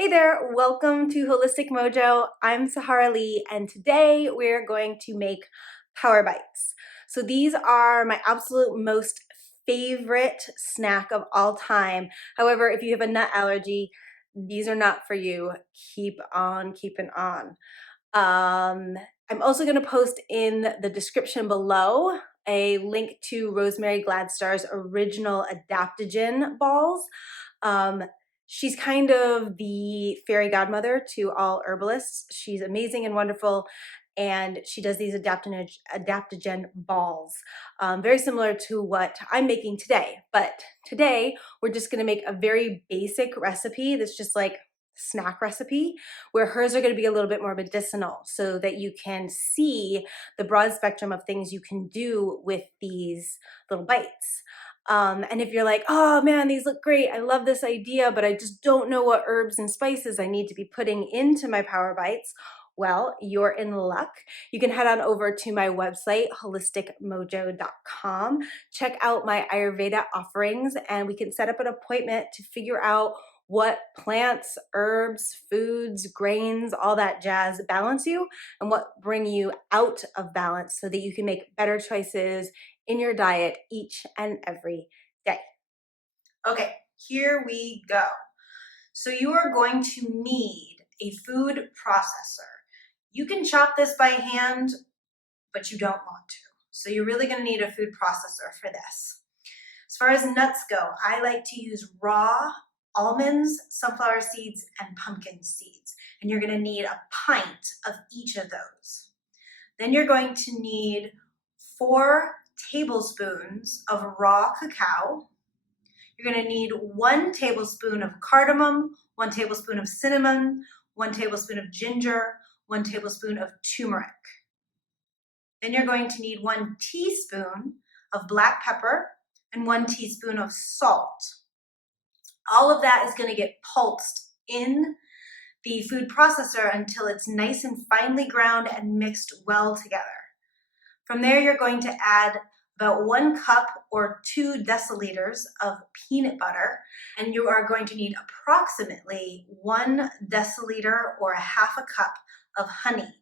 Hey there, welcome to Holistic Mojo. I'm Sahara Lee, and today we're going to make power bites. So these are my absolute most favorite snack of all time. However, if you have a nut allergy, these are not for you. Keep on keeping on. I'm also going to post in the description below a link to Rosemary Gladstar's original adaptogen balls. Um, She's kind of the fairy godmother to all herbalists. She's amazing and wonderful, and she does these adaptogen balls, very similar to what I'm making today. But today, we're just gonna make a very basic recipe that's just like snack recipe, where hers are gonna be a little bit more medicinal so that you can see the broad spectrum of things you can do with these little bites. And if you're like, oh man, these look great, I love this idea, but I just don't know what herbs and spices I need to be putting into my power bites, well, you're in luck. You can head on over to my website, holisticmojo.com, check out my Ayurveda offerings, and we can set up an appointment to figure out what plants, herbs, foods, grains, all that jazz balance you and what bring you out of balance so that you can make better choices in your diet each and every day. Okay, here we go. So you are going to need a food processor. You can chop this by hand, but you don't want to. So you're really gonna need a food processor for this. As far as nuts go, I like to use raw almonds, sunflower seeds, and pumpkin seeds. And you're gonna need a pint of each of those. Then you're going to need 4 tablespoons of raw cacao. You're gonna need 1 tablespoon of cardamom, 1 tablespoon of cinnamon, 1 tablespoon of ginger, 1 tablespoon of turmeric. Then you're going to need 1 teaspoon of black pepper and 1 teaspoon of salt. All of that is gonna get pulsed in the food processor until it's nice and finely ground and mixed well together. From there, you're going to add about 1 cup or 2 deciliters of peanut butter, and you are going to need approximately 1 deciliter or a half a cup of honey.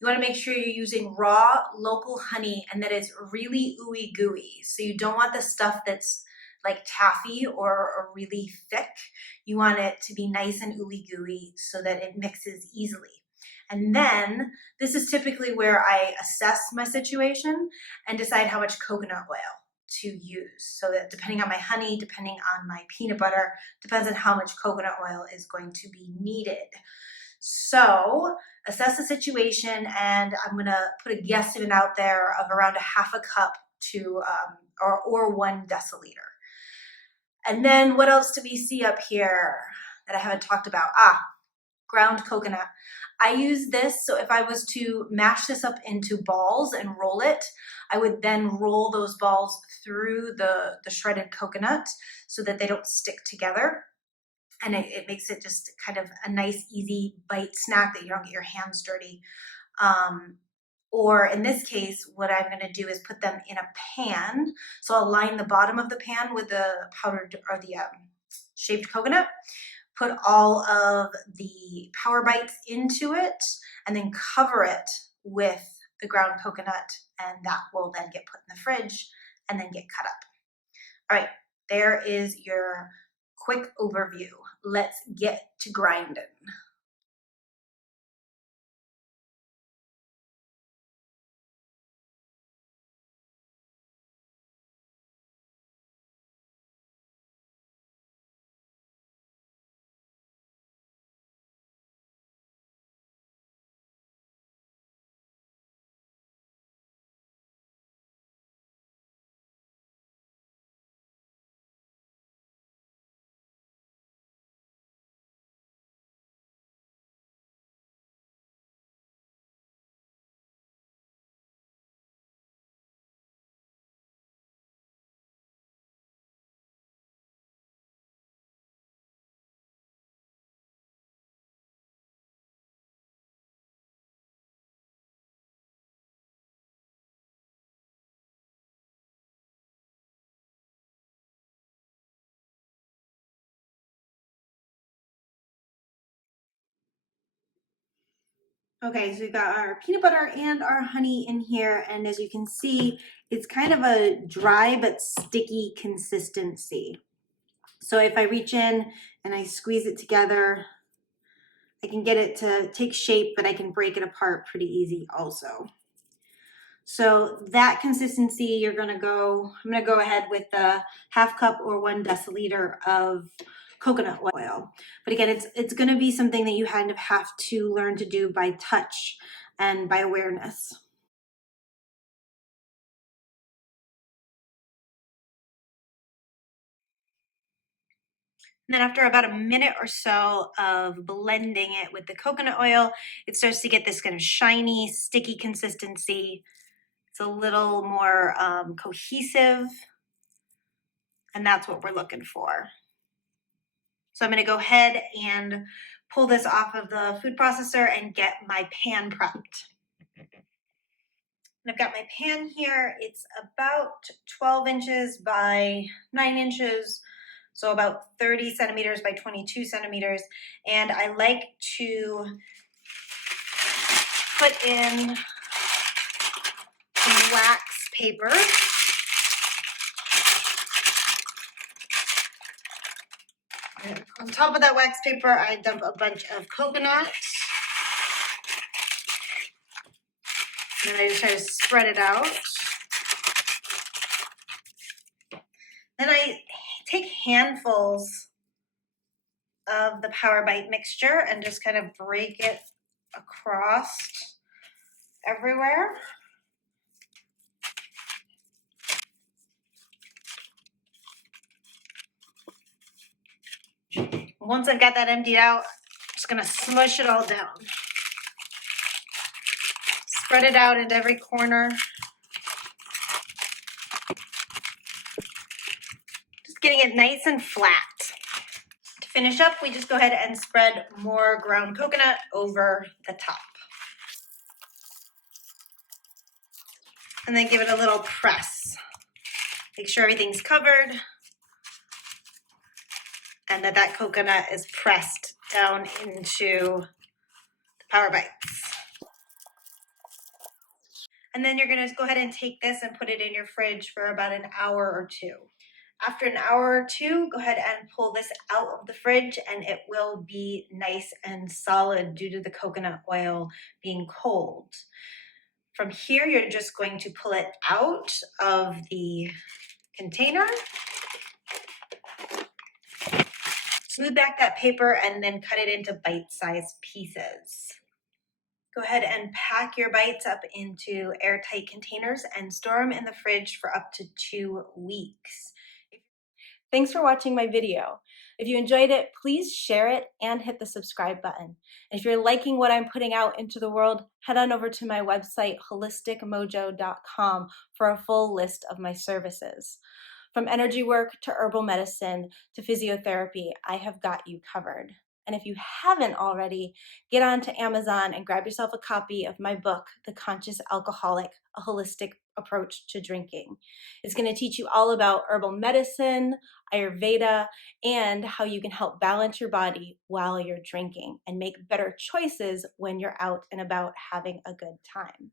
You want to make sure you're using raw local honey and that it's really ooey gooey. So you don't want the stuff that's like taffy or really thick. You want it to be nice and ooey gooey so that it mixes easily. And then this is typically where I assess my situation and decide how much coconut oil to use. So that depending on my honey, depending on my peanut butter, depends on how much coconut oil is going to be needed. So assess the situation, and I'm gonna put a guesstimate out there of around a half a cup to, or 1 deciliter. And then what else do we see up here that I haven't talked about? Ground coconut. I use this, so if I was to mash this up into balls and roll it, I would then roll those balls through the shredded coconut so that they don't stick together. And it makes it just kind of a nice, easy bite snack that you don't get your hands dirty. Or in this case, what I'm gonna do is put them in a pan. So I'll line the bottom of the pan with the powdered or the shaved coconut, put all of the power bites into it, and then cover it with the ground coconut, and that will then get put in the fridge and then get cut up. All right, there is your quick overview. Let's get to grinding. Okay, so we've got our peanut butter and our honey in here, and as you can see, it's kind of a dry but sticky consistency. So if I reach in and I squeeze it together, I can get it to take shape, but I can break it apart pretty easy also. So that consistency, I'm gonna go ahead with the half cup or 1 deciliter of coconut oil. But again, it's gonna be something that you kind of have to learn to do by touch and by awareness. And then after about a minute or so of blending it with the coconut oil, it starts to get this kind of shiny, sticky consistency. It's a little more cohesive, and that's what we're looking for. So I'm going to go ahead and pull this off of the food processor and get my pan prepped. And I've got my pan here. It's about 12 inches by 9 inches, so about 30 centimeters by 22 centimeters. And I like to put in some wax paper. And on top of that wax paper, I dump a bunch of coconut. And I just try to spread it out. Then I take handfuls of the Power Bite mixture and just kind of break it across everywhere. Once I've got that emptied out, I'm just gonna smush it all down. Spread it out into every corner. Just getting it nice and flat. To finish up, we just go ahead and spread more ground coconut over the top. And then give it a little press. Make sure everything's covered and that coconut is pressed down into the Power Bites. And then you're gonna go ahead and take this and put it in your fridge for about an hour or 2. After an hour or 2, go ahead and pull this out of the fridge and it will be nice and solid due to the coconut oil being cold. From here, you're just going to pull it out of the container. Smooth back that paper and then cut it into bite-sized pieces. Go ahead and pack your bites up into airtight containers and store them in the fridge for up to 2 weeks. Thanks for watching my video. If you enjoyed it, please share it and hit the subscribe button. And if you're liking what I'm putting out into the world, head on over to my website, holisticmojo.com, for a full list of my services. From energy work to herbal medicine to physiotherapy, I have got you covered. And if you haven't already, get on to Amazon and grab yourself a copy of my book, The Conscious Alcoholic, A Holistic Approach to Drinking. It's going to teach you all about herbal medicine, Ayurveda, and how you can help balance your body while you're drinking and make better choices when you're out and about having a good time.